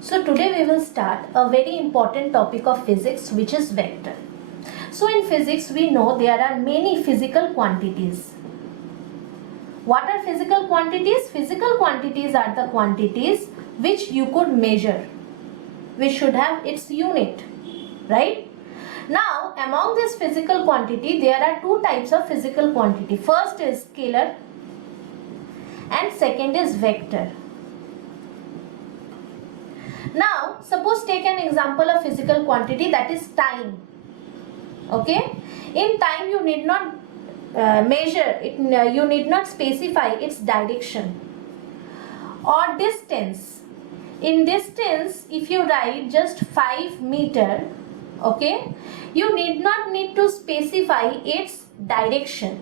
So today we will start a very important topic of physics, which is vector. So in physics we know there are many physical quantities. What are physical quantities? Physical quantities are the quantities which you could measure, which should have its unit, right? Now among this physical quantity there are two types of physical quantity. First is scalar and second is vector. Now suppose take an example of physical quantity, that is time. Okay, in time you need not measure it, you need not specify its direction. Or distance, in distance if you write just 5 meter, okay, you need to specify its direction.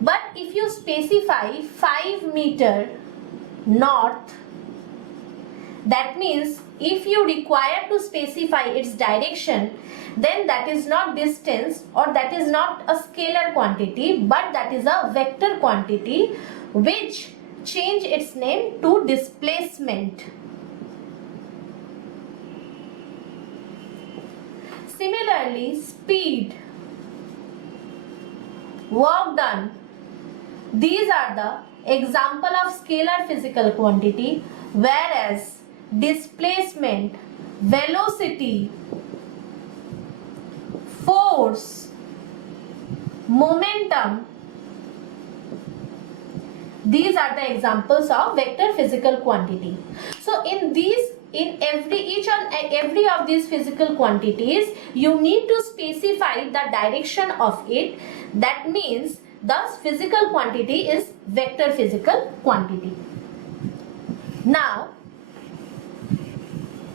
But if you specify 5 meter north, that means if you require to specify its direction, then that is not distance or that is not a scalar quantity, but that is a vector quantity which change its name to displacement. Similarly, speed, work done, these are the example of scalar physical quantity, whereas displacement, velocity, force, momentum, these are the examples of vector physical quantity. So in each and every of these physical quantities you need to specify the direction of it. That means the physical quantity is vector physical quantity. Now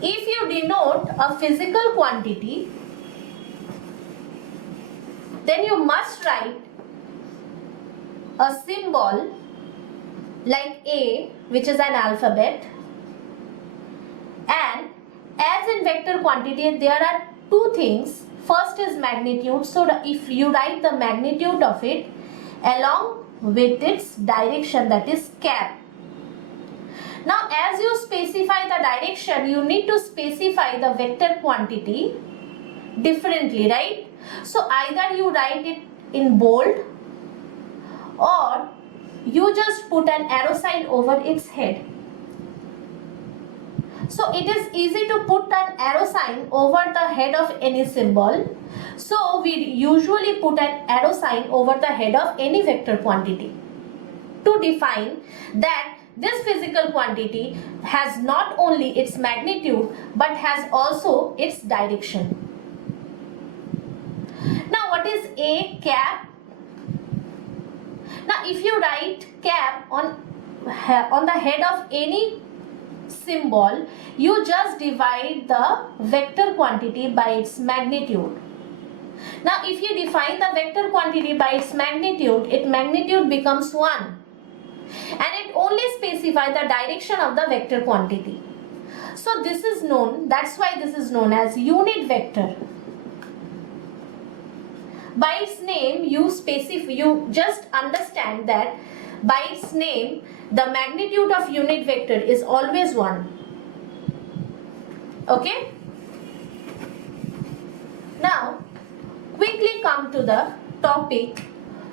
if you denote a physical quantity, then you must write a symbol like A, which is an alphabet, and as in vector quantity there are two things. First is magnitude, so if you write the magnitude of it along with its direction, that is cap. Now as you specify the direction, you need to specify the vector quantity differently, right? So either you write it in bold or you just put an arrow sign over its head. So it is easy to put an arrow sign over the head of any symbol. So we usually put an arrow sign over the head of any vector quantity to define that this physical quantity has not only its magnitude but has also its direction. Now what is a cap? Now if you write cap on the head of any symbol, you just divide the vector quantity by its magnitude. Now if you define the vector quantity by its magnitude becomes 1. And it only specifies the direction of the vector quantity. So this is known, that's why this is known as unit vector. By its name you just understand that by its name the magnitude of unit vector is always 1. Okay? Now quickly come to the topic,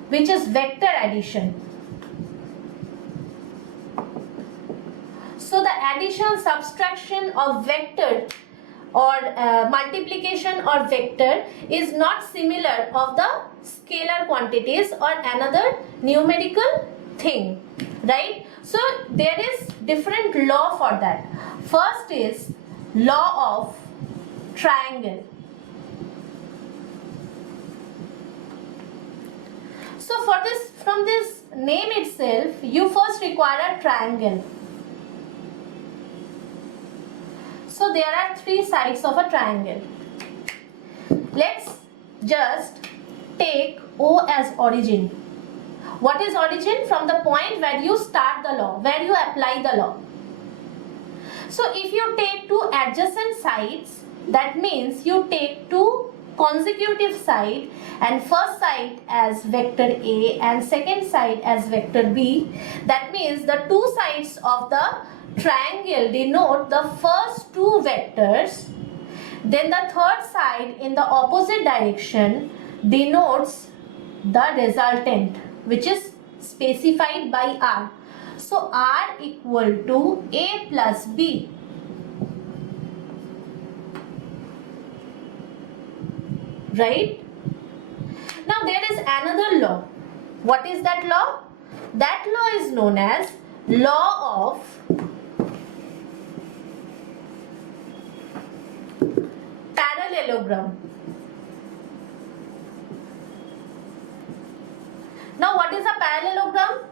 which is vector addition. So the addition, subtraction of vector or multiplication or vector is not similar of the scalar quantities or another numerical thing, right? So there is different law for that. First is law of triangle. So from this name itself, you first require a triangle. So there are 3 sides of a triangle. Let's just take O as origin. What is origin? From the point where you start the law, where you apply the law. So if you take 2 adjacent sides, that means you take 2 consecutive sides, and first side as vector A and second side as vector B. That means the 2 sides of the triangle denote the first two vectors, then the third side in the opposite direction denotes the resultant, which is specified by R. So R equal to A plus B. Right? Now there is another law. What is that law? That law is known as law of parallelogram. Now what is a parallelogram?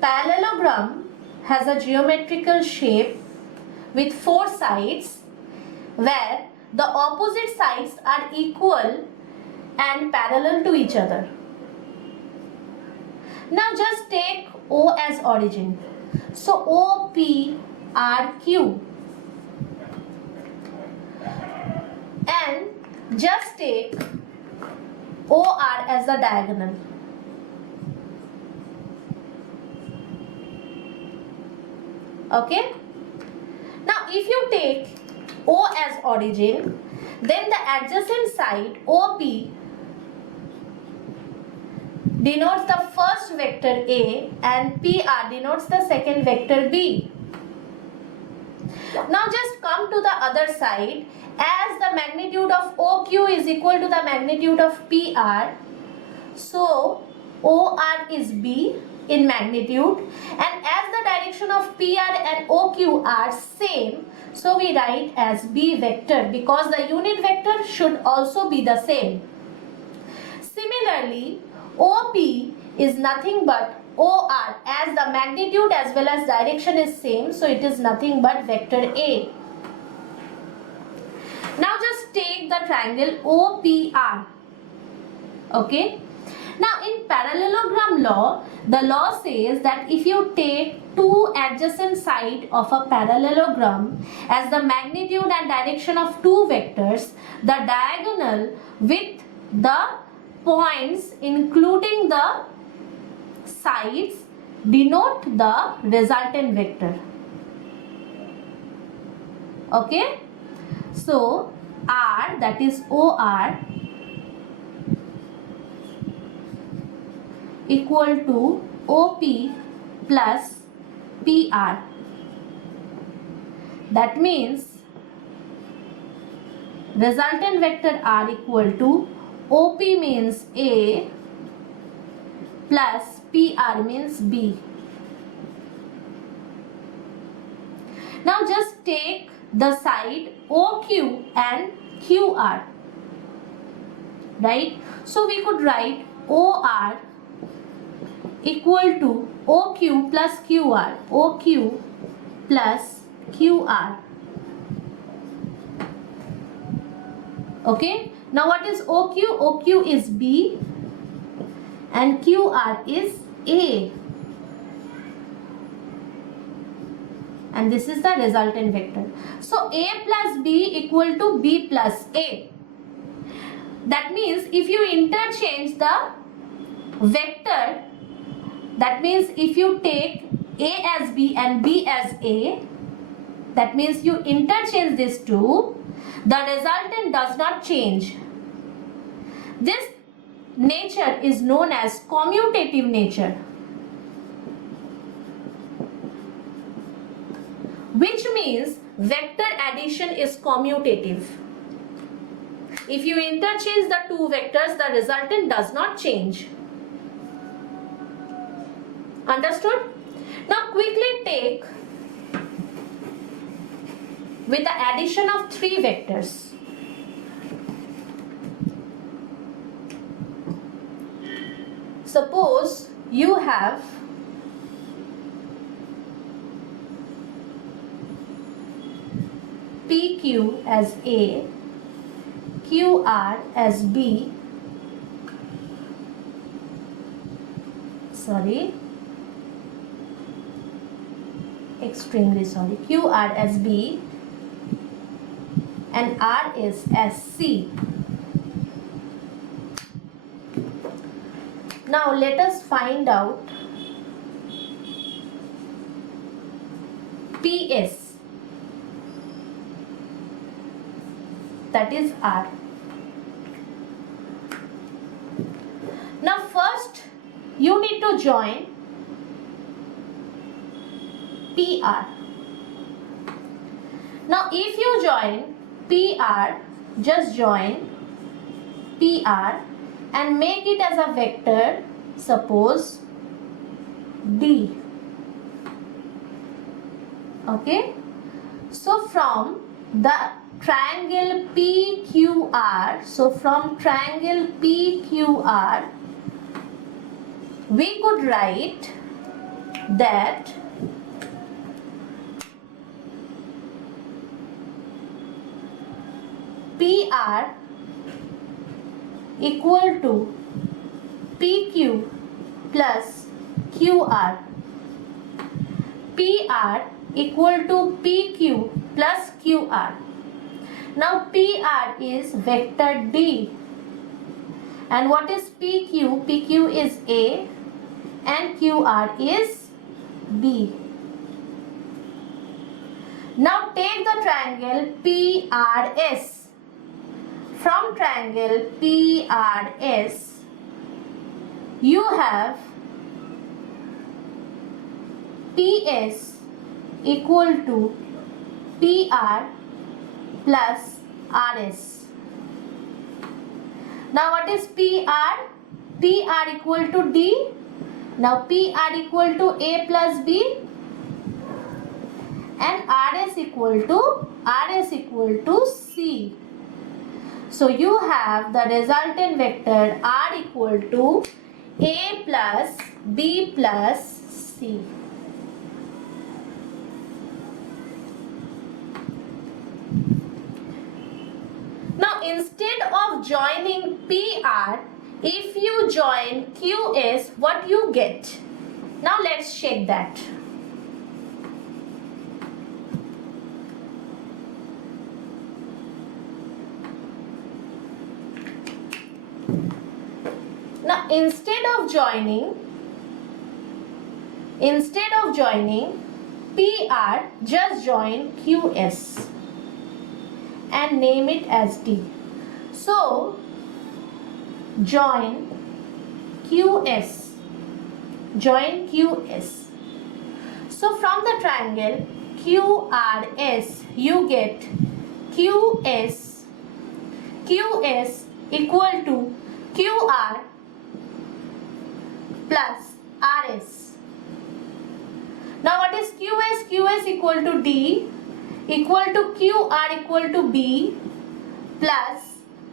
Parallelogram has a geometrical shape with four sides where the opposite sides are equal and parallel to each other. Now just take O as origin. So O, P, R, Q. And just take OR as the diagonal. Okay? Now if you take O as origin, then the adjacent side OP denotes the first vector A and PR denotes the second vector B. Now just come to the other side. As the magnitude of OQ is equal to the magnitude of PR, so OR is B in magnitude, and as the direction of PR and OQ are same, so we write as B vector because the unit vector should also be the same. Similarly, OP is nothing but OR, as the magnitude as well as direction is same, so it is nothing but vector A. Now just take the triangle OPR. Okay. Now in parallelogram law, the law says that if you take two adjacent sides of a parallelogram as the magnitude and direction of two vectors, the diagonal with the points including the sides denote the resultant vector. Okay. So R, that is OR, equal to OP plus PR. That means resultant vector R equal to OP means A plus PR means B. Now just take the side OQ and QR, right? So we could write OR equal to OQ plus QR, OQ plus QR. Okay, now what is OQ? OQ is B and QR is A. And this is the resultant vector. So A plus B equal to B plus A. That means if you interchange the vector, that means if you take A as B and B as A, that means you interchange these two, the resultant does not change. This nature is known as commutative nature, which means vector addition is commutative. If you interchange the two vectors, the resultant does not change. Understood? Now quickly take with the addition of three vectors. Suppose you have PQ as A, QR as B, QR as B and R is as C. Now let us find out PS, that is R. Now first you need to join PR. Now if you join PR, just join PR and make it as a vector, suppose D. Okay, so from the triangle PQR, so from triangle PQR we could write that PR equal to PQ plus QR. PR equal to PQ plus QR. Now PR is vector D. And what is PQ? PQ is A and QR is B. Now take the triangle PRS. From triangle PRS, you have PS equal to PR plus RS. Now what is PR? PR equal to D. Now PR equal to A plus B and RS equal to C. So you have the resultant vector R equal to A plus B plus C. Now instead of joining PR, if you join QS, what you get? Now let's check that. Now instead of joining PR, just join QS and name it as D. So join QS. So from the triangle QRS you get QS equal to QR plus RS. Now what is QS? QS equal to D equal to QR equal to B plus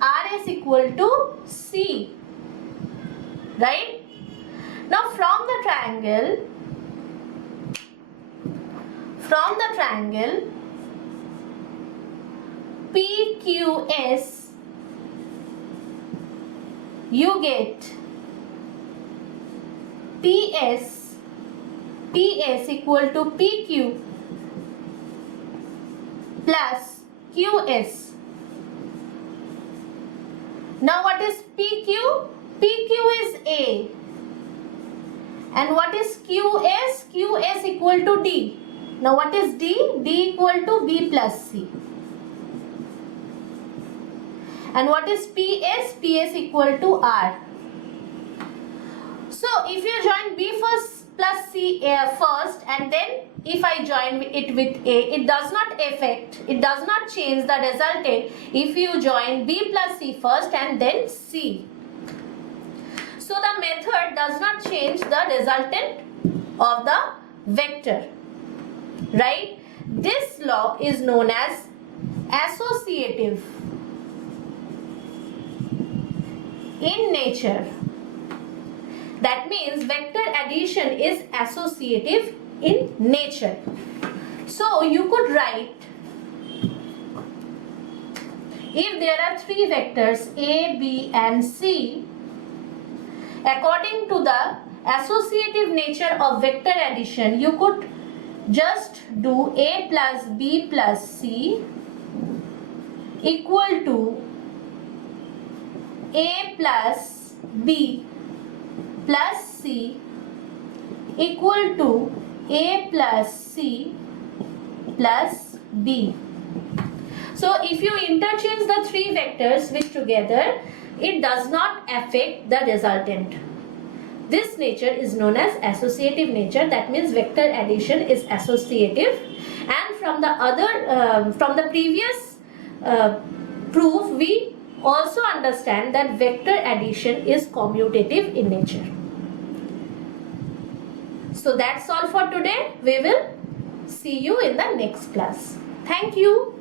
RS equal to C. Right? Now from the triangle PQS you get PS equal to PQ plus QS. Now what is PQ? PQ is A. And what is QS? QS equal to D. Now what is D? D equal to B plus C. And what is PS? PS equal to R. So if you join B first plus C first and then if I join it with A, it does not change the resultant if you join B plus C first and then C. So the method does not change the resultant of the vector, right? This law is known as associative in nature. That means vector addition is associative in nature. So you could write, if there are three vectors A, B and C, according to the associative nature of vector addition, you could just do A plus B plus C equal to A plus B plus C equal to A plus C plus B. So if you interchange the three vectors with together, it does not affect the resultant. This nature is known as associative nature. That means vector addition is associative. And from the previous proof, we also understand that vector addition is commutative in nature. So that's all for today. We will see you in the next class. Thank you.